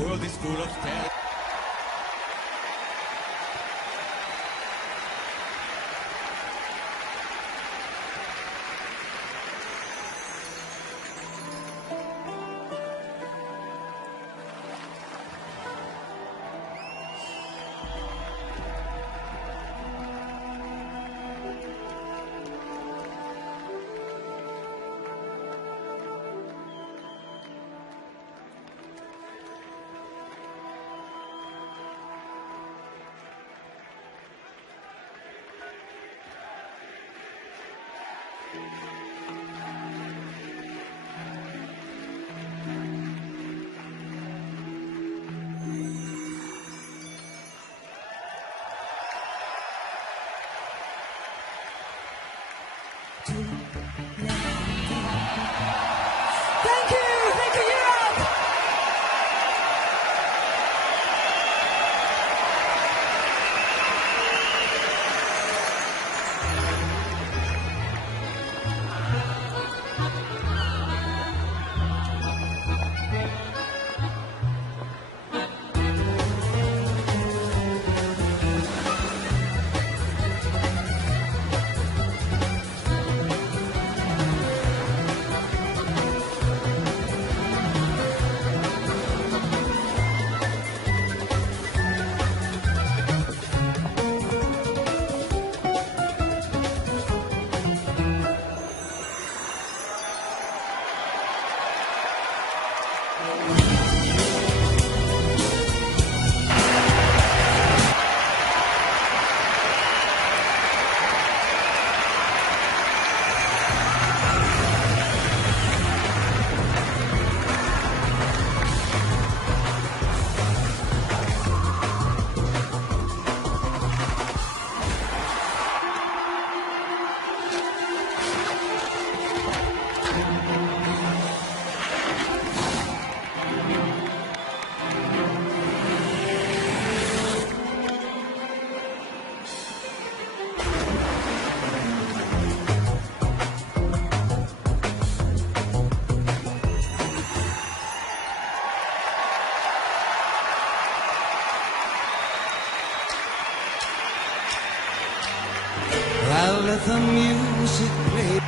world is full of talent. Thank you, Europe! I'll let the music play.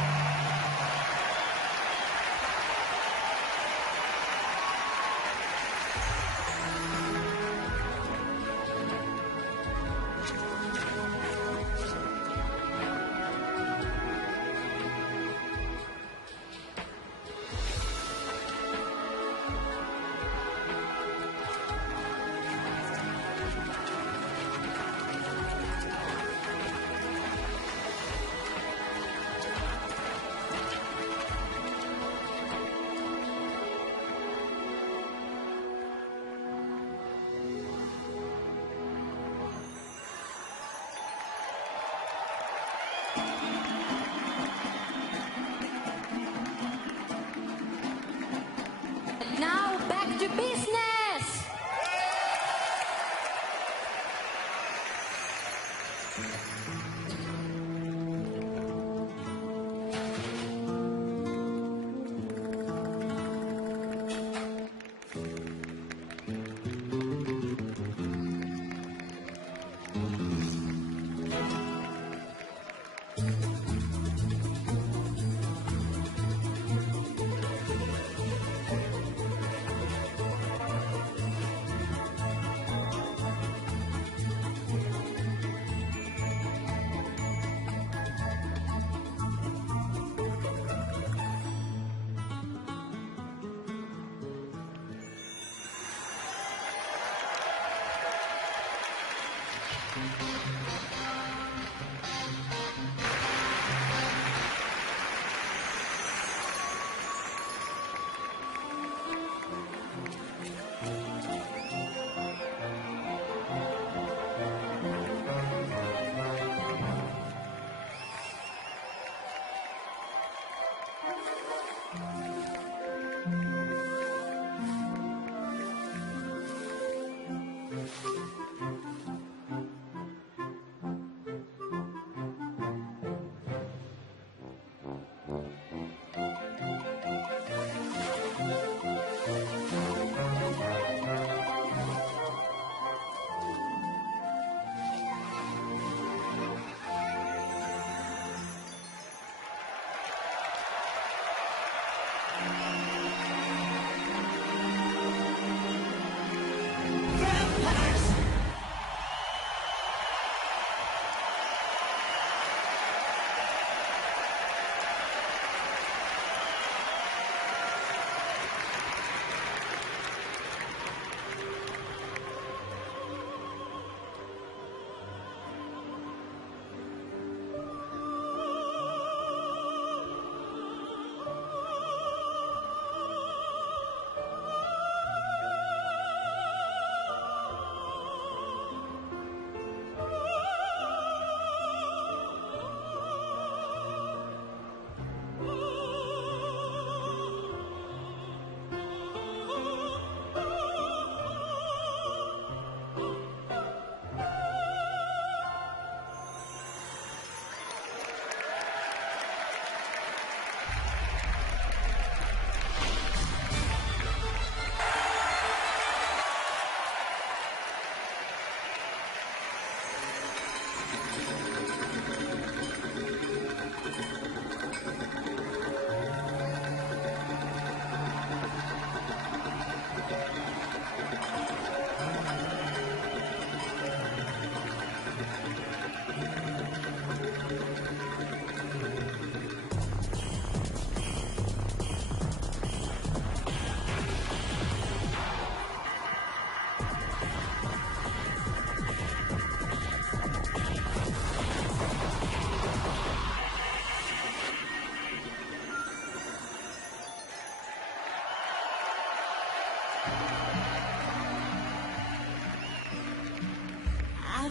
Now back to business!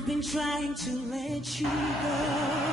I've been trying to let you go.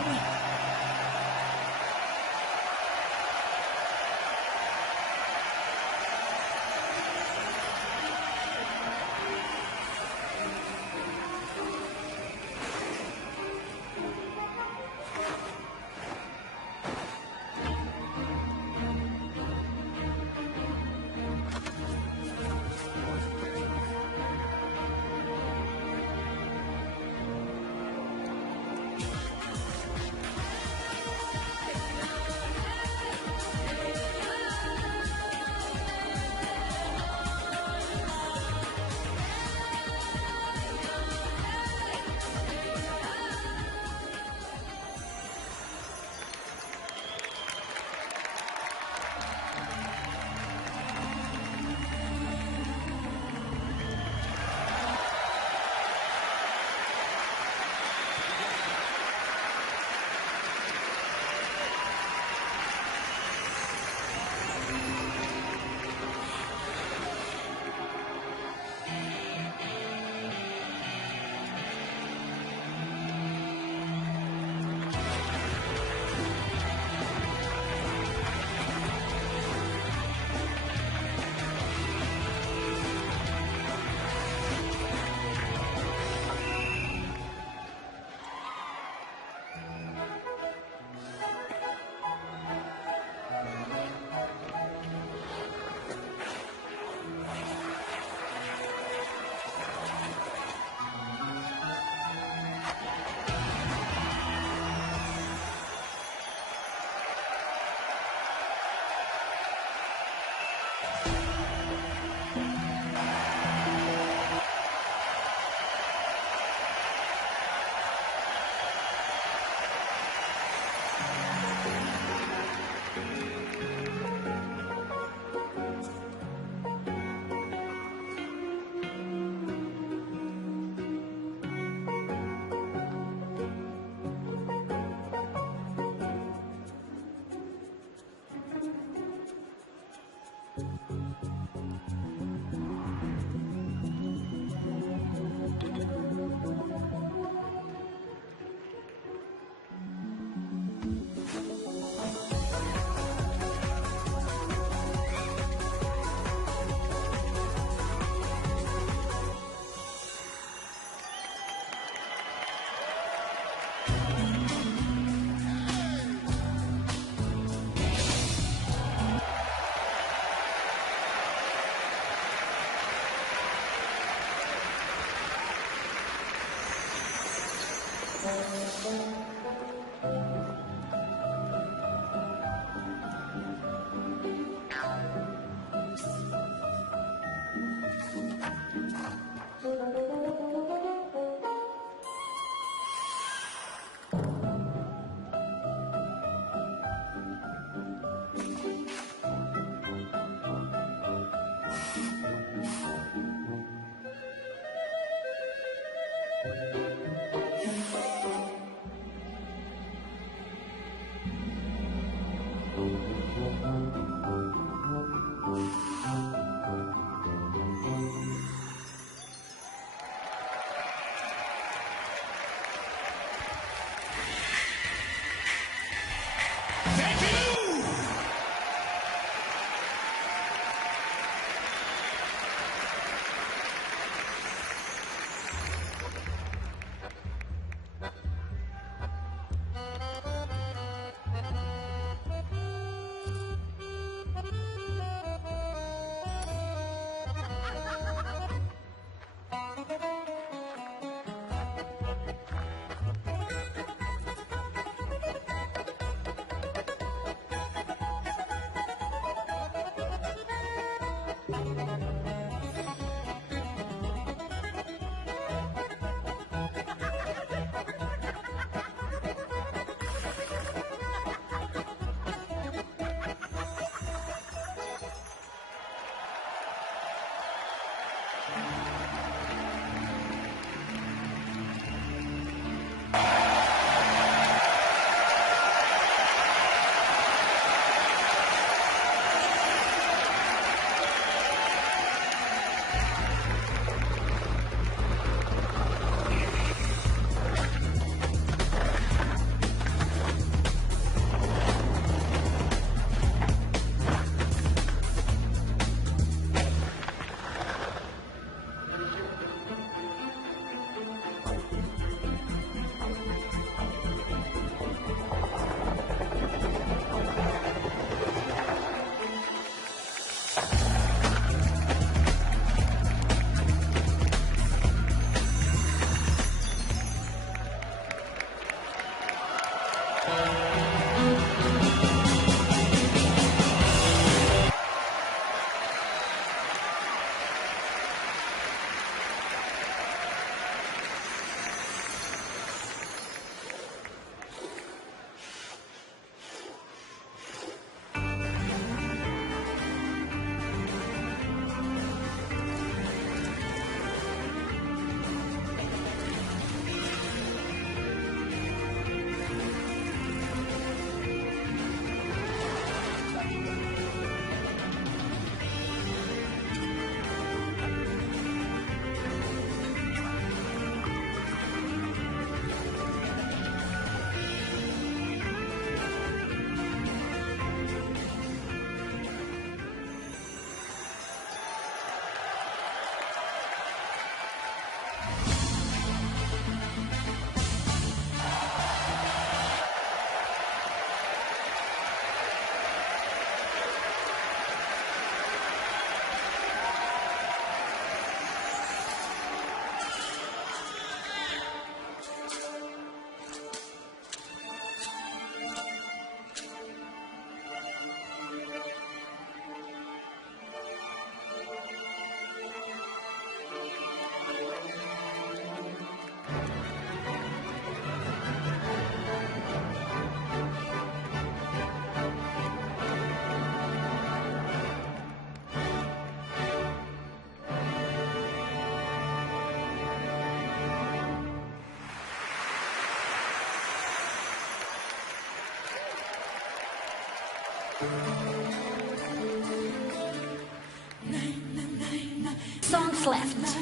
Songs left.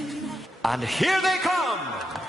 And here they come!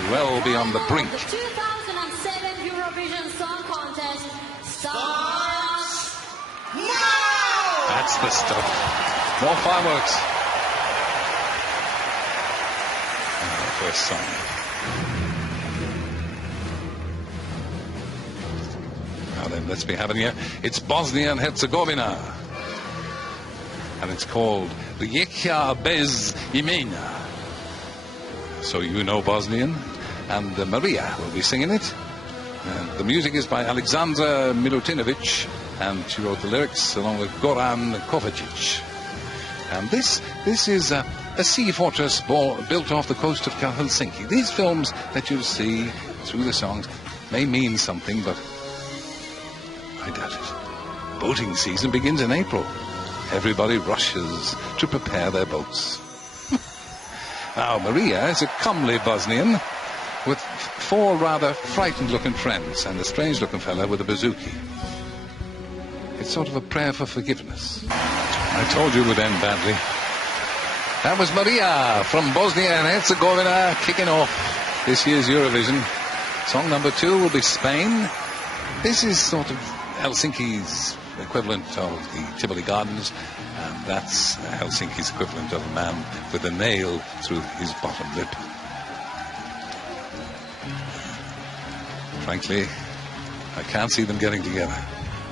may well be on the brink. The 2007 Eurovision Song Contest starts now! That's the stuff. More fireworks. First song. Now then, let's be having here. It's Bosnia and Herzegovina. And it's called Rijeka bez imena. So you know Bosnian. And Maria will be singing it. The music is by Alexandra Milutinovic. And she wrote the lyrics along with Goran Kovacic. And this is a sea fortress built off the coast of Helsinki. These films that you'll see through the songs may mean something, but I doubt it. Boating season begins in April. Everybody rushes to prepare their boats. Now, Maria is a comely Bosnian with 4 rather frightened-looking friends and a strange-looking fella with a bouzouki. It's sort of a prayer for forgiveness. I told you it would end badly. That was Maria from Bosnia and Herzegovina kicking off this year's Eurovision. Song number 2 will be Spain. This is sort of Helsinki's equivalent of the Tivoli Gardens, and that's Helsinki's equivalent of a man with a nail through his bottom lip. Frankly, I can't see them getting together.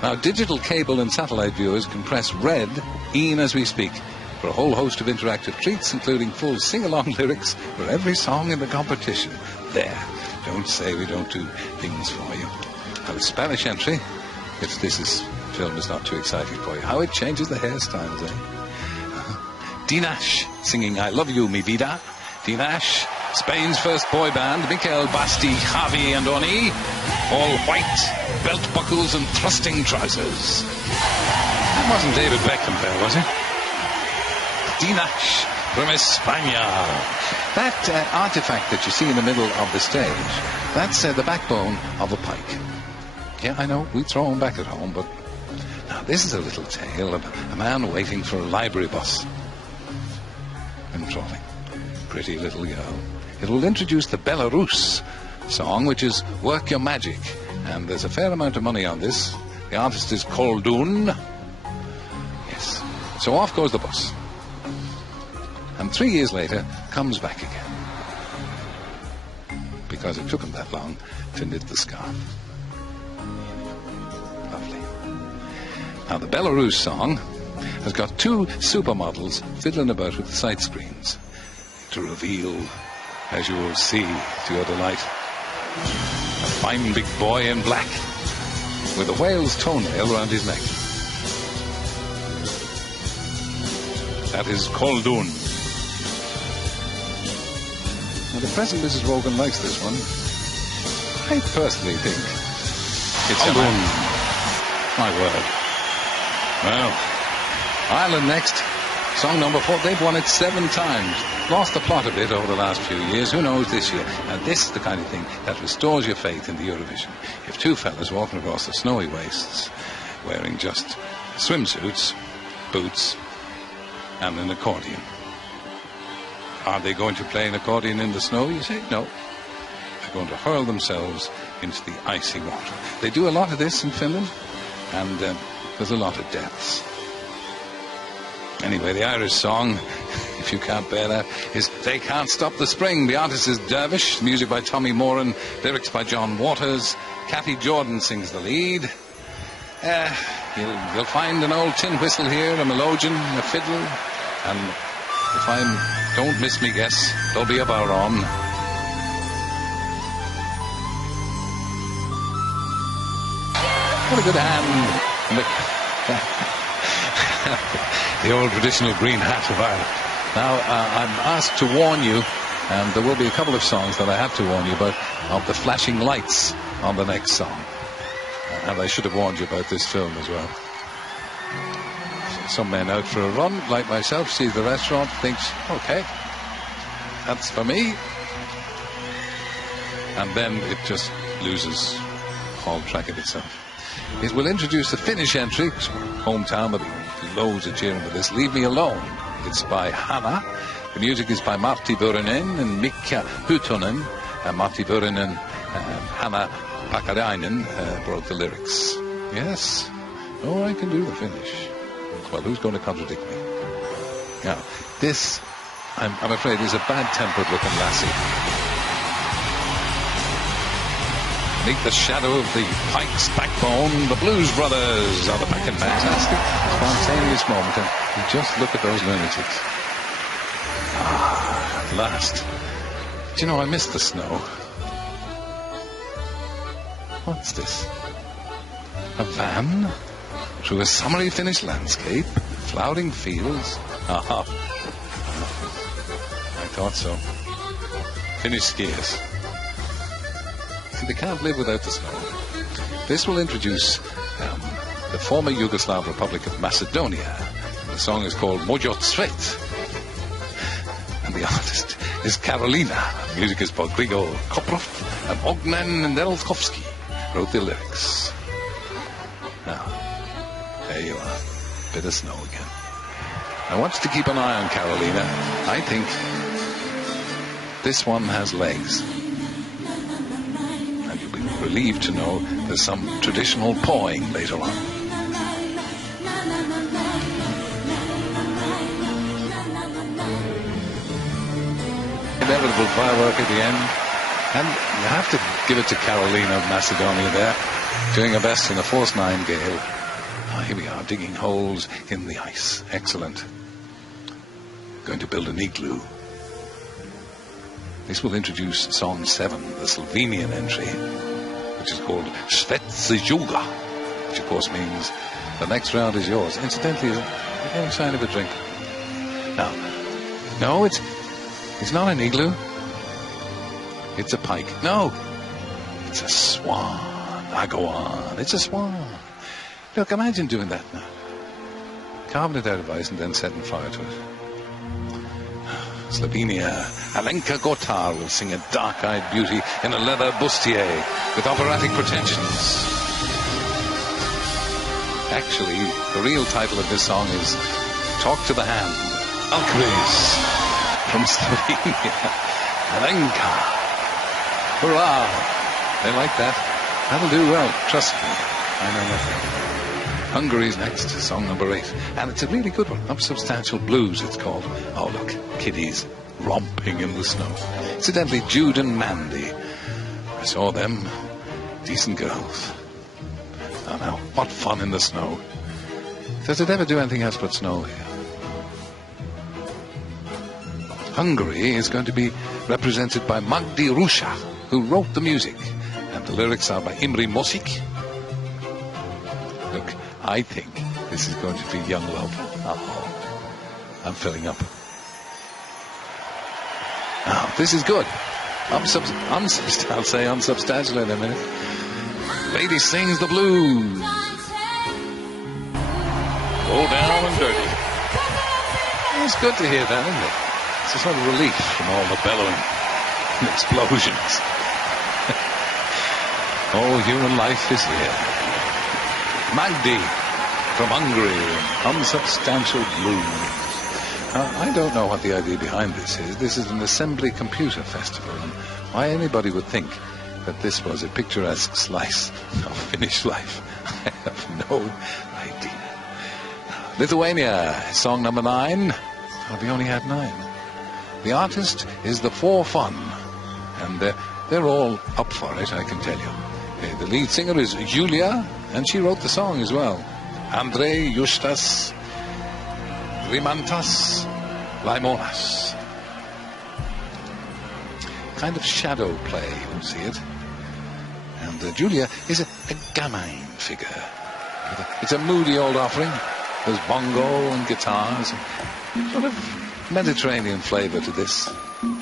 Now, digital cable and satellite viewers can press red, even as we speak, for a whole host of interactive treats, including full sing-along lyrics for every song in the competition. There, don't say we don't do things for you. Now, the Spanish entry, if this film is not too exciting for you, how it changes the hairstyles, eh? Dinash singing I Love You, Mi Vida. Dinash, Spain's first boy band, Mikel, Basti, Javi and Oni, all white, belt buckles and thrusting trousers. That wasn't David Beckham there, was it? Dinash from España. That artifact that you see in the middle of the stage, that's the backbone of a pike. Yeah, I know, we throw them back at home, but now this is a little tale of a man waiting for a library bus in Trolling. Pretty little girl. It will introduce the Belarus song, which is Work Your Magic, and there's a fair amount of money on this. The artist is Koldun. Yes. So off goes the bus. And 3 years later, comes back again. Because it took him that long to knit the scarf. Lovely. Now, the Belarus song has got 2 supermodels fiddling about with the sight screens to reveal, as you will see to your delight, a fine big boy in black with a whale's toenail around his neck. That is Koldun. Now, the present Mrs. Rogan likes this one. I personally think it's Koldun. My word. Well, Ireland next. Song number 4. They've won it 7 times. Lost the plot a bit over the last few years. Who knows this year? And this is the kind of thing that restores your faith in the Eurovision. If 2 fellas walking across the snowy wastes wearing just swimsuits, boots, and an accordion. Are they going to play an accordion in the snow? You say, no. They're going to hurl themselves into the icy water. They do a lot of this in Finland, and there's a lot of deaths. Anyway, the Irish song, if you can't bear that, is They Can't Stop the Spring. The artist is Dervish, music by Tommy Moran, lyrics by John Waters. Kathy Jordan sings the lead. You'll find an old tin whistle here, a melodeon, a fiddle, and if I don't miss me guess, there'll be a baron. What a good hand. The old traditional green hat of Ireland. Now, I'm asked to warn you, and there will be a couple of songs that I have to warn you about, of the flashing lights on the next song. And I should have warned you about this film as well. Some men out for a run, like myself, sees the restaurant, thinks, okay, that's for me. And then it just loses all track of itself. It will introduce the Finnish entry, hometown, there'll be loads of cheering for this. Leave Me Alone. It's by Hanna. The music is by Martti Vuorinen and Mikka Hytönen. Matti Vuorinen and Hanna Pakarainen wrote the lyrics. Yes. Oh, I can do the Finnish. Well, who's going to contradict me? Now, this, I'm afraid, is a bad-tempered looking lassie. Beneath the shadow of the Pike's backbone, the Blues Brothers are the back and fantastic, spontaneous moment. And just look at those lunatics. Ah, at last. Do you know, I missed the snow. What's this? A van through a summery Finnish landscape, flowering fields. Aha. I thought so. Finnish skiers. See, they can't live without the snow. This will introduce the former Yugoslav Republic of Macedonia. The song is called Mojot Svet. And the artist is Karolina. Music is by Grigor Koprov and Ognen Nelkovsky. Wrote the lyrics. Now, there you are. Bit of snow again. I want you to keep an eye on Karolina. I think this one has legs. And you'll be relieved to know there's some traditional pawing later on. Inevitable firework at the end. And you have to give it to Karolina of Macedonia there, doing her best in a force 9 gale. Here we are, digging holes in the ice. Excellent. Going to build an igloo. This will introduce song 7, the Slovenian entry, which is called Svetsi Juga, which of course means the next round is yours. Incidentally, is any sign of a drink? No, it's not an igloo. It's a pike. No, it's a swan. I go on. It's a swan. Look, imagine doing that now. Carving it out of ice and then setting fire to it. Slovenia. Alenka Gotar will sing a dark-eyed beauty in a leather bustier with operatic pretensions. Actually, the real title of this song is Talk to the Hand. Alcaraz from Slovenia. Alenka. Hurrah! They like that. That'll do well, trust me. I know nothing. Hungary's next, song number 8. And it's a really good one. Unsubstantial Blues, it's called. Oh, look, kiddies romping in the snow. Incidentally, Jude and Mandy. I saw them. Decent girls. Oh, now, what fun in the snow. Does it ever do anything else but snow here? Hungary is going to be represented by Magdi Rusha, who wrote the music. And the lyrics are by Imre Mosik. Look, I think this is going to be Young Love. Oh, I'm filling up. Now, this is good. I'll say unsubstantial in a minute. Lady sings the blues. Go down and dirty. It's good to hear that, isn't it? It's a sort of relief from all the bellowing and explosions. Oh, human life is here. Magdi from Hungary, unsubstantial blues. I don't know what the idea behind this is. This is an assembly computer festival, and why anybody would think that this was a picturesque slice of Finnish life, I have no idea. Lithuania, song number 9. Oh, we only had 9. The artist is the For Fun, and they're all up for it, I can tell you. The lead singer is Julia, and she wrote the song as well. Andrei Justas Rimantas Laimonas. Kind of shadow play, you see it. And Julia is a gamine figure. It's a moody old offering. There's bongo and guitars, and sort of Mediterranean flavour to this.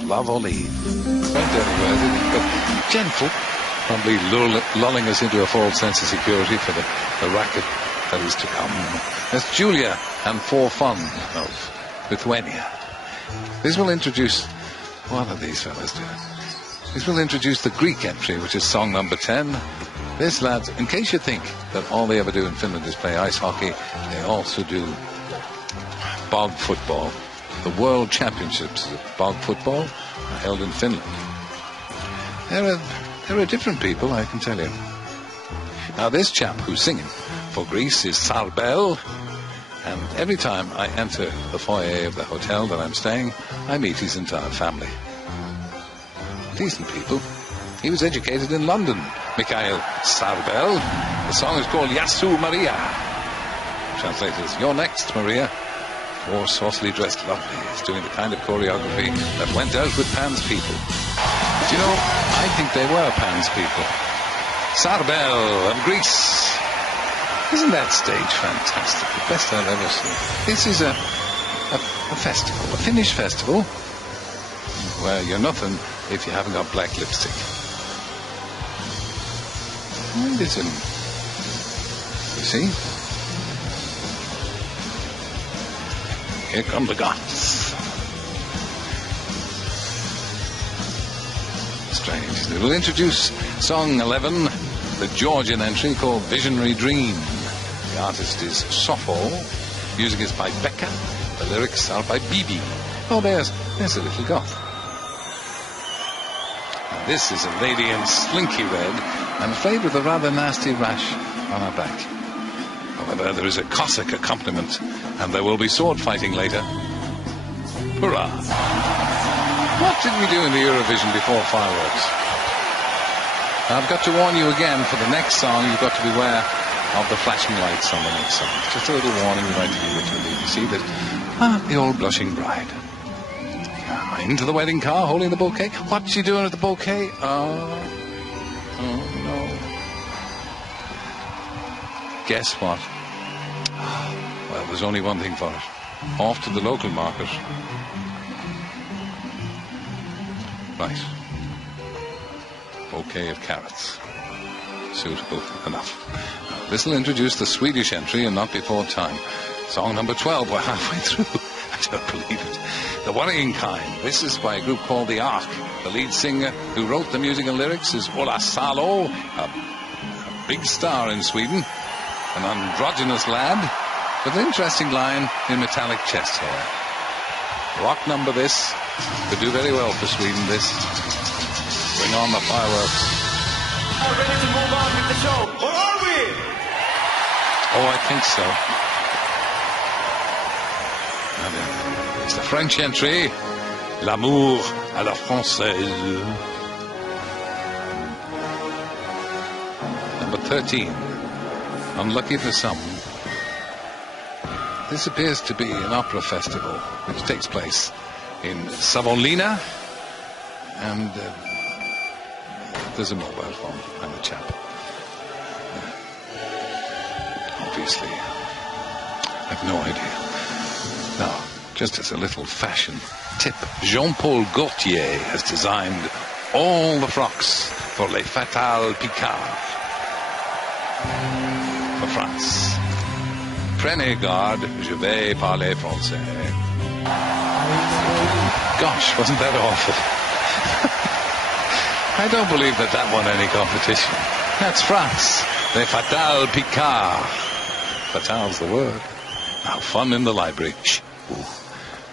Love or leave. Won't anywhere, but gentle. Probably lulling us into a false sense of security for the racket that is to come. That's Julia and For Fun of Lithuania. This will introduce... What are these fellas doing? This will introduce the Greek entry, which is song number 10. This, lads, in case you think that all they ever do in Finland is play ice hockey, they also do bog football. The World Championships of bog football are held in Finland. There are different people, I can tell you. Now, this chap who's singing for Greece is Sarbel, and every time I enter the foyer of the hotel that I'm staying, I meet his entire family. Decent people. He was educated in London, Mikhail Sarbel. The song is called Yasu Maria. Translated as You're Next, Maria. Four saucily dressed lovelies doing the kind of choreography that went out with Pan's people. Do you know, I think they were Pan's people. Sarbel of Greece. Isn't that stage fantastic? The best I've ever seen. This is a festival, a Finnish festival, where you're nothing if you haven't got black lipstick. Listen. You see? Here come the Goths. Strange. They will introduce song 11, the Georgian entry called Visionary Dream. The artist is Sofo. Music is by Becca. The lyrics are by Bibi. Oh, there's a little goth. And this is a lady in slinky red, I'm afraid with a rather nasty rash on her back. However, there is a Cossack accompaniment, and there will be sword fighting later. Hurrah! What did we do in the Eurovision before fireworks? I've got to warn you again, for the next song, you've got to beware of the flashing lights on the next song. Just a little warning we like to give you to you see that, the old blushing bride. Into the wedding car, holding the bouquet. What's she doing with the bouquet? Oh, no. Guess what? Well, there's only one thing for it. Off to the local market. Right. Bouquet of carrots. Suitable enough. Now, this will introduce the Swedish entry and not before time. Song number 12. We're halfway through. I don't believe it. The Worrying Kind. This is by a group called The Ark. The lead singer who wrote the music and lyrics is Ola Salo, a big star in Sweden, an androgynous lad with an interesting line in metallic chest hair. Rock number this. Could do very well for Sweden, this. Bring on the fireworks. Are ready to move on with the show, or are we? Oh, I think so. It's the French entry, L'amour à la française. Number 13. Unlucky for some. This appears to be an opera festival which takes place in Savonlinna, and there's a mobile phone and a chap. Obviously, I've no idea. Now, just as a little fashion tip, Jean-Paul Gaultier has designed all the frocks for Les Fatales Picards for France. Prenez garde, je vais parler français. Gosh, wasn't that awful? I don't believe that won any competition. That's France. Les Fatales Picards. Fatale's the word. Now, fun in the library. Shh. Ooh,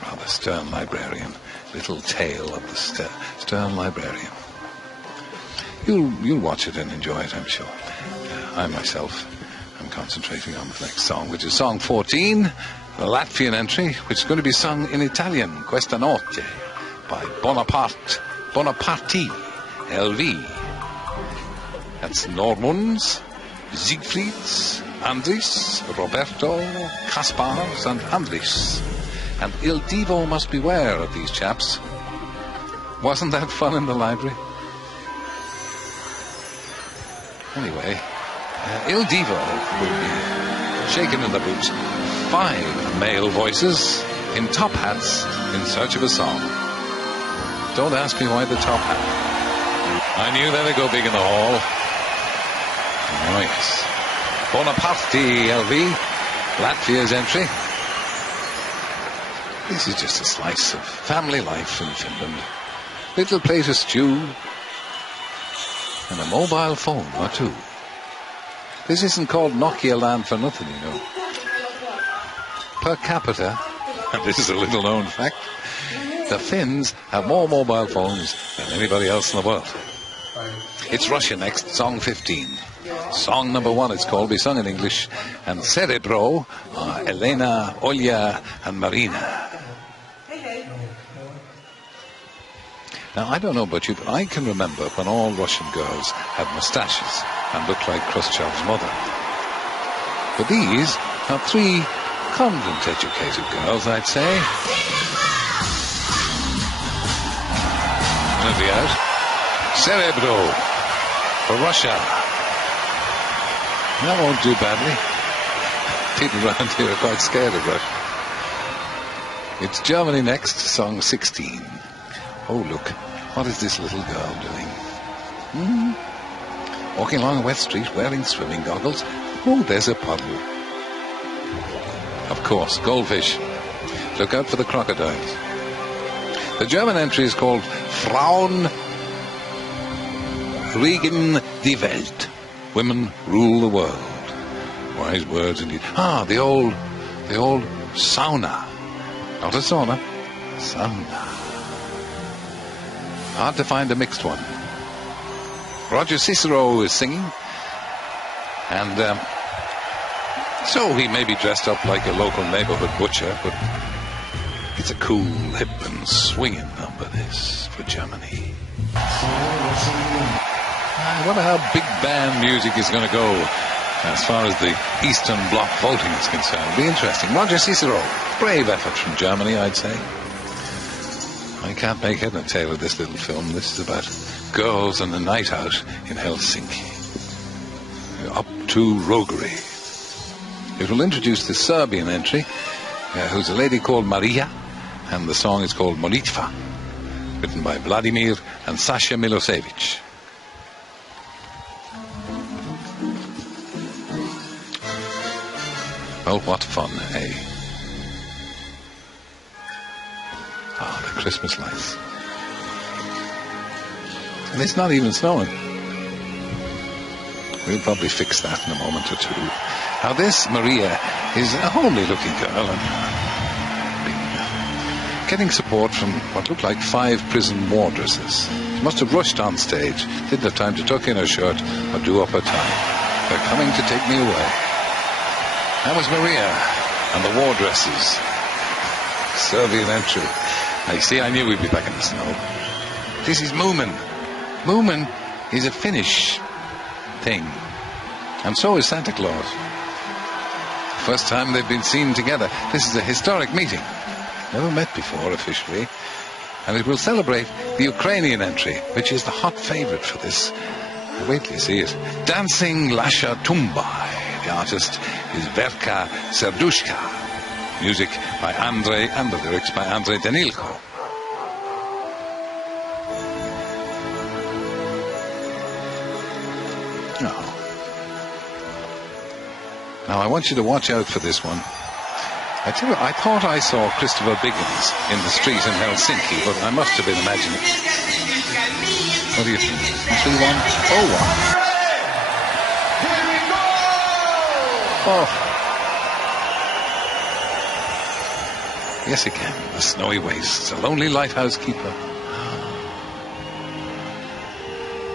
rather stern librarian. Little tale of the stern librarian. You'll watch it and enjoy it, I'm sure. I myself am concentrating on the next song, which is song 14, the Latvian entry, which is going to be sung in Italian, Questa Notte, by Bonaparti, LV. That's Normunds, Siegfrieds, Andris, Roberto, Kaspars, and Andris. And Il Divo must beware of these chaps. Wasn't that fun in the library? Anyway, Il Divo will be shaken in the boots. 5 male voices in top hats in search of a song. Don't ask me why the top hat. I knew that would go big in the hall. Oh, yes. Bonaparti LV, Latvia's entry. This is just a slice of family life in Finland. Little plate of stew and a mobile phone or two. This isn't called Nokia land for nothing, you know. Per capita, and this is a little known fact, the Finns have more mobile phones than anybody else in the world. It's Russia next, song 15. Song number 1, it's called, be sung in English. And Cerebro are Elena, Olya, and Marina. Now, I don't know about you, but I can remember when all Russian girls had moustaches and looked like Khrushchev's mother. But these are 3 convent-educated girls, I'd say. Plenty out. Cerebro for Russia. That won't do badly. People around here are quite scared of Russia. It's Germany next, song 16. Oh, look, what is this little girl doing? Walking along a wet street wearing swimming goggles. Oh, there's a puddle. Of course, goldfish. Look out for the crocodiles. The German entry is called Frauen regieren die Welt. Women rule the world. Wise words indeed. The old sauna. Not a sauna. Sauna. Hard to find a mixed one. Roger Cicero is singing. And so he may be dressed up like a local neighborhood butcher, but it's a cool, hip and swinging number, this, for Germany. I wonder how big band music is going to go as far as the Eastern Bloc voting is concerned. It'll be interesting. Roger Cicero, brave effort from Germany, I'd say. I can't make head or tail of this little film. This is about girls and a night out in Helsinki. Up to roguery. It will introduce the Serbian entry, who's a lady called Maria, and the song is called Molitva, written by Vladimir and Sasha Milosevic. Well, what fun, eh? The Christmas lights. And it's not even snowing. We'll probably fix that in a moment or two. Now this, Maria, is a homely looking girl and getting support from what looked like 5 prison wardresses. She must have rushed on stage, didn't have time to tuck in her shirt or do up her tie. They're coming to take me away. That was Maria and the wardresses. Serbian entry. Now you see, I knew we'd be back in the snow. This is Moomin. Moomin is a Finnish thing. And so is Santa Claus. First time they've been seen together. This is a historic meeting. Never met before officially. And it will celebrate the Ukrainian entry, which is the hot favorite for this. Wait till you see it. Dancing Lasha Tumbai. The artist is Verka Serdushka. Music by Andrei, and the lyrics by Andrei Danilko. Now I want you to watch out for this one. I tell you, I thought I saw Christopher Biggins in the street in Helsinki, but I must have been imagining. What do you think? 3-1? 0-1. Oh. Yes, again, the snowy wastes, a lonely lighthouse keeper.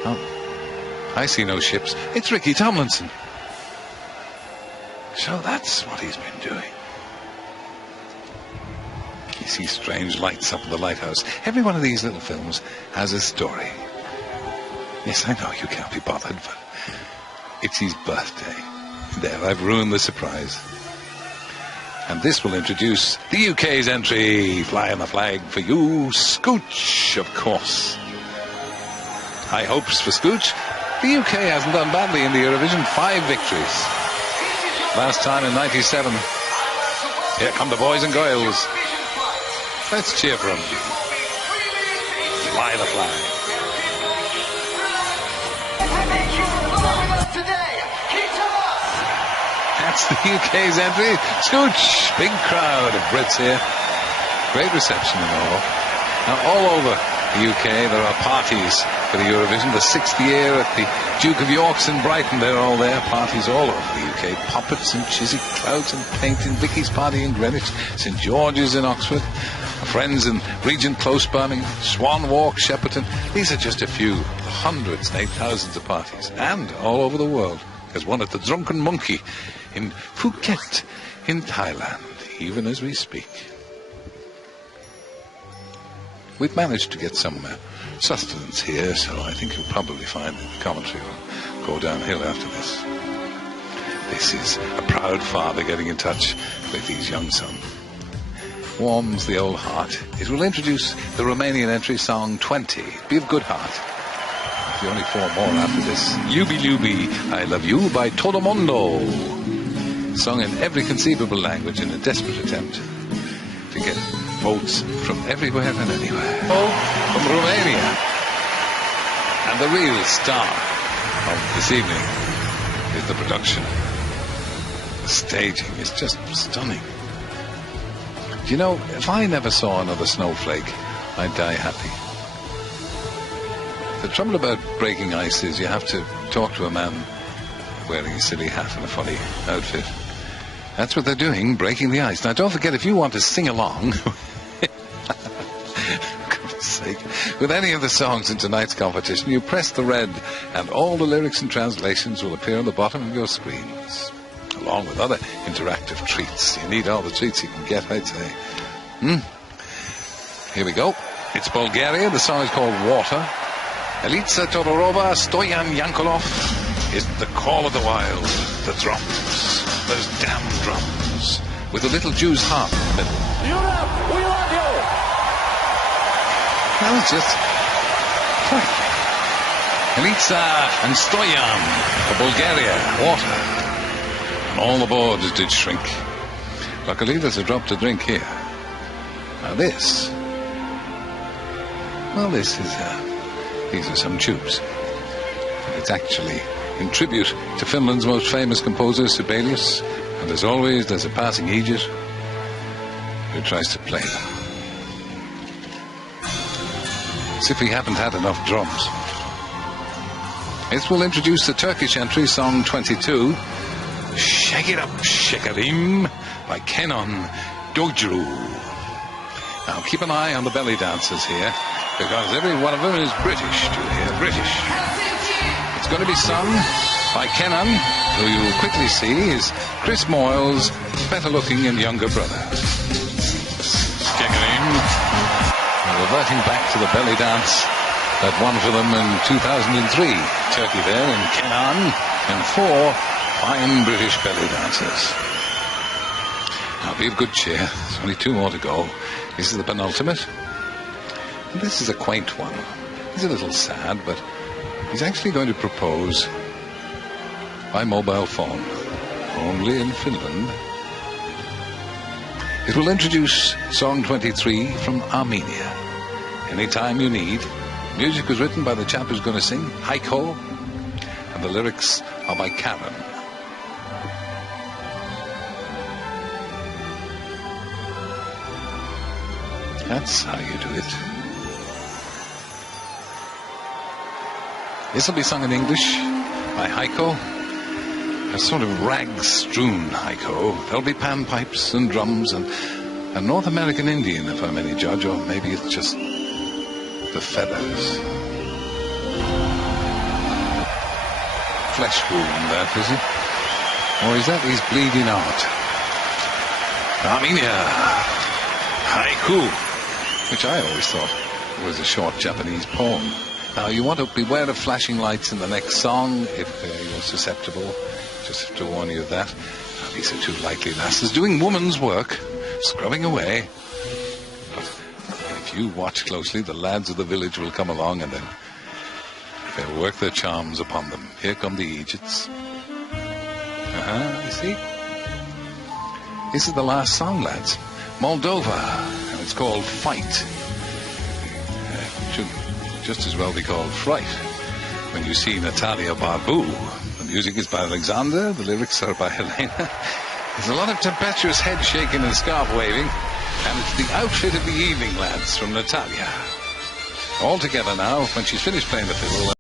Oh, I see no ships. It's Ricky Tomlinson. So that's what he's been doing. You see strange lights up in the lighthouse. Every one of these little films has a story. Yes, I know you can't be bothered, but it's his birthday. There, I've ruined the surprise. And this will introduce the UK's entry. Flying the flag for you, Scooch, of course. High hopes for Scooch. The UK hasn't done badly in the Eurovision. 5 victories. Last time in 97. Here come the boys and girls. Let's cheer for them. Fly the flag. That's the UK's entry. Scooch. Big crowd of Brits here. Great reception and all. Now all over the UK, there are parties for the Eurovision. The 6th year at the Duke of York's in Brighton, they're all there. Parties all over the UK. Puppets and Chiswick, Clouds and Painting, Vicky's Party in Greenwich, St George's in Oxford, Friends in Regent Close, Birmingham, Swan Walk, Shepperton. These are just a few, hundreds, nay, thousands of parties. And all over the world. There's one at the Drunken Monkey in Phuket in Thailand, even as we speak. We've managed to get some sustenance here, so I think you'll probably find that the commentary will go downhill after this. This is a proud father getting in touch with his young son. Warms the old heart. It will introduce the Romanian entry, song 20. Be of good heart. There'll be only 4 more after this. Ljubi Ljubi, I Love You by Todo Mundo. Sung in every conceivable language in a desperate attempt to get votes from everywhere and anywhere. From Romania. And the real star of this evening is the production. The staging is just stunning. Do you know, if I never saw another snowflake, I'd die happy. The trouble about breaking ice is you have to talk to a man wearing a silly hat and a funny outfit. That's what they're doing, breaking the ice. Now, don't forget, if you want to sing along, for goodness sake, with any of the songs in tonight's competition, you press the red, and all the lyrics and translations will appear on the bottom of your screens, along with other interactive treats. You need all the treats you can get, I'd say. Here we go. It's Bulgaria. The song is called Water. Elitsa Todorova, Stoyan Yankolov is The Call of the Wild. The drums. Those damn drums. With a little Jew's harp in the middle. Europe, we love you! That was just perfect. Elitsa and Stoyan for Bulgaria. Water. And all the boards did shrink. Luckily, there's a drop to drink here. Now this. Well, this is these are some tubes. It's actually in tribute to Finland's most famous composer, Sibelius, and as always, there's a passing Aegis who tries to play them. As if he hadn't had enough drums. This will introduce the Turkish entry, song 22, Shake It Up, Shekarim, by Kenan Doğru. Now, keep an eye on the belly dancers here, because every one of them is British, do you hear? British. It's going to be sung by Kenan, who you will quickly see is Chris Moyle's better-looking and younger brother. Shekarim. Reverting back to the belly dance that won for them in 2003. Turkey there, and Kenan, and 4 fine British belly dancers. Now, be of good cheer. There's only 2 more to go. This is the penultimate. And this is a quaint one. He's a little sad, but he's actually going to propose by mobile phone. Only in Finland. It will introduce song 23 from Armenia. Anytime you need. Music was written by the chap who's going to sing, Heiko, and the lyrics are by Karen. That's how you do it. This will be sung in English by Heiko. A sort of rag-strewn Heiko. There'll be panpipes and drums and a North American Indian, if I'm any judge, or maybe it's just the feathers. Flesh wound, that, is it? Or is that his bleeding heart? Armenia. Haiku. Which I always thought was a short Japanese poem. Now, you want to beware of flashing lights in the next song if you're susceptible. Just have to warn you of that. Now, these are 2 likely lasses doing woman's work, scrubbing away. But if you watch closely, the lads of the village will come along and then they'll work their charms upon them. Here come the Egypts. You see? This is the last song, lads. Moldova, and it's called Fight. It should just as well be called Fright. When you see Natalia Barbu, the music is by Alexander, the lyrics are by Helena. There's a lot of tempestuous head shaking and scarf waving, and it's the outfit of the evening, lads, from Natalia. all together now when she's finished playing the fiddle.